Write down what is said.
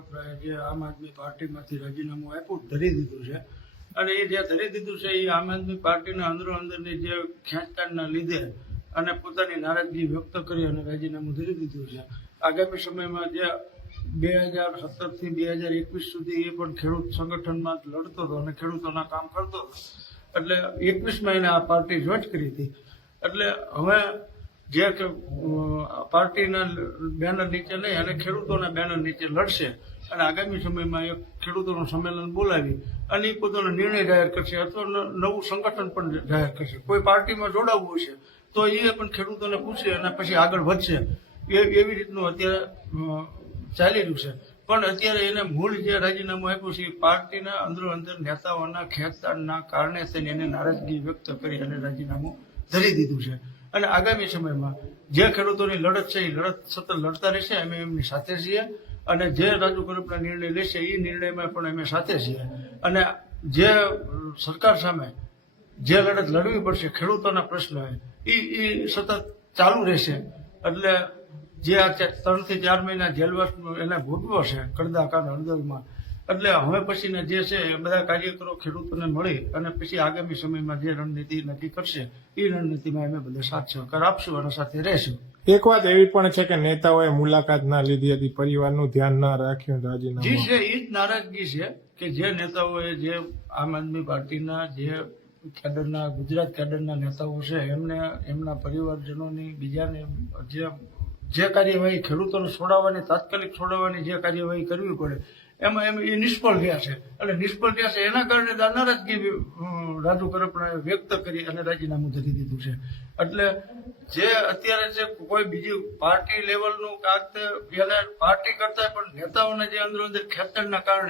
કરપરાએ જે આમ આદમી પાર્ટીમાંથી રાજીનામું આપ્યું ધરી દીધું છે અને એ જે ધરી દીધું છે એ આમ આદમી પાર્ટીના અંદરો અંદરની જે ખેંચતાણના લીધે અને પોતાની નારાજગી વ્યક્ત કરી અને રાજીનામું ધરી દીધું છે. આગામી સમયમાં જે 2017 થી 2021 સુધી એ પણ ખેડૂત સંગઠનમાં લડતો હતો અને ખેડૂતોના કામ કરતો હતો. એટલે 21માં એને આ પાર્ટી જોઈન કરી હતી. એટલે હવે જે પાર્ટીના બેનર નીચે નહીં અને ખેડૂતોના બેનર નીચે લડશે અને આગામી સમયમાં એક ખેડૂતોનું સંમેલન બોલાવી અને એ પોતાનો નિર્ણય જાહેર કરશે અથવા નવું સંગઠન પણ જાહેર કરશે. કોઈ પાર્ટીમાં જોડાવવું હશે તો એ પણ ખેડૂતોને પૂછશે અને પછી આગળ વધશે. એવી રીતનું અત્યારે ચાલી રહ્યું છે. પણ અત્યારે એને મૂળ જે રાજીનામું આપ્યું છે એ પાર્ટીના અંદરો અંદર નેતાઓના ખેંચતાણના કારણે તેને એને નારાજગી વ્યક્ત કરી અને રાજીનામું ધરી દીધું છે. અને આગામી સમયમાં જે ખેડૂતોની લડત છે એ લડત સતત લડતા રહેશે. અમે એમની સાથે છીએ અને જે રાજુ કરપરા નિર્ણય લેશે એ નિર્ણયમાં પણ અમે સાથે છીએ. અને જે સરકાર સામે જે લડત લડવી પડશે ખેડૂતોના પ્રશ્નો એ સતત ચાલુ રહેશે. એટલે જે આ 3 થી 4 મહિના જેલવાસ એને ભોગવ્યો છે કડદાકાંડ હળદરમાં, એટલે હવે પછીના જે છે એ બધા કાર્યકરો ખેડૂતોને મળી અને પછી આગામી સમયમાં જે રણનીતિ નક્કી કરશે એ રણનીતિમાં અમે બધા સાથ સહકાર આપશું અને સાથે રહેશું. એક વાત એવી પણ છે કે નેતાઓએ મુલાકાત ના લીધી હતી, પરિવારનું ધ્યાન ના રાખ્યું રાજીનામું. જે છે એ જ નારાજગી છે કે જે નેતાઓએ જે આમ આદમી પાર્ટીના જે કેડરના ગુજરાત કેડરના નેતાઓ છે એમને એમના પરિવારજનોની બીજાને જે કાર્યવાહી ખેડૂતોને છોડાવવાની તાત્કાલિક છોડાવવાની જે કાર્યવાહી કરવી પડે એમાં એ નિષ્ફળ રહ્યા છે. એટલે નિષ્ફળ રહ્યા છે એના કારણે નારાજગી રાજુ કરપરાએ વ્યક્ત કરી અને રાજીનામું ધરી દીધું છે. એટલે જે અત્યારે છે કોઈ બીજી પાર્ટી લેવલનું કાંક પાર્ટી કરતા પણ નેતાઓના જે અંદરો અંદર ખેંચતાણના કારણે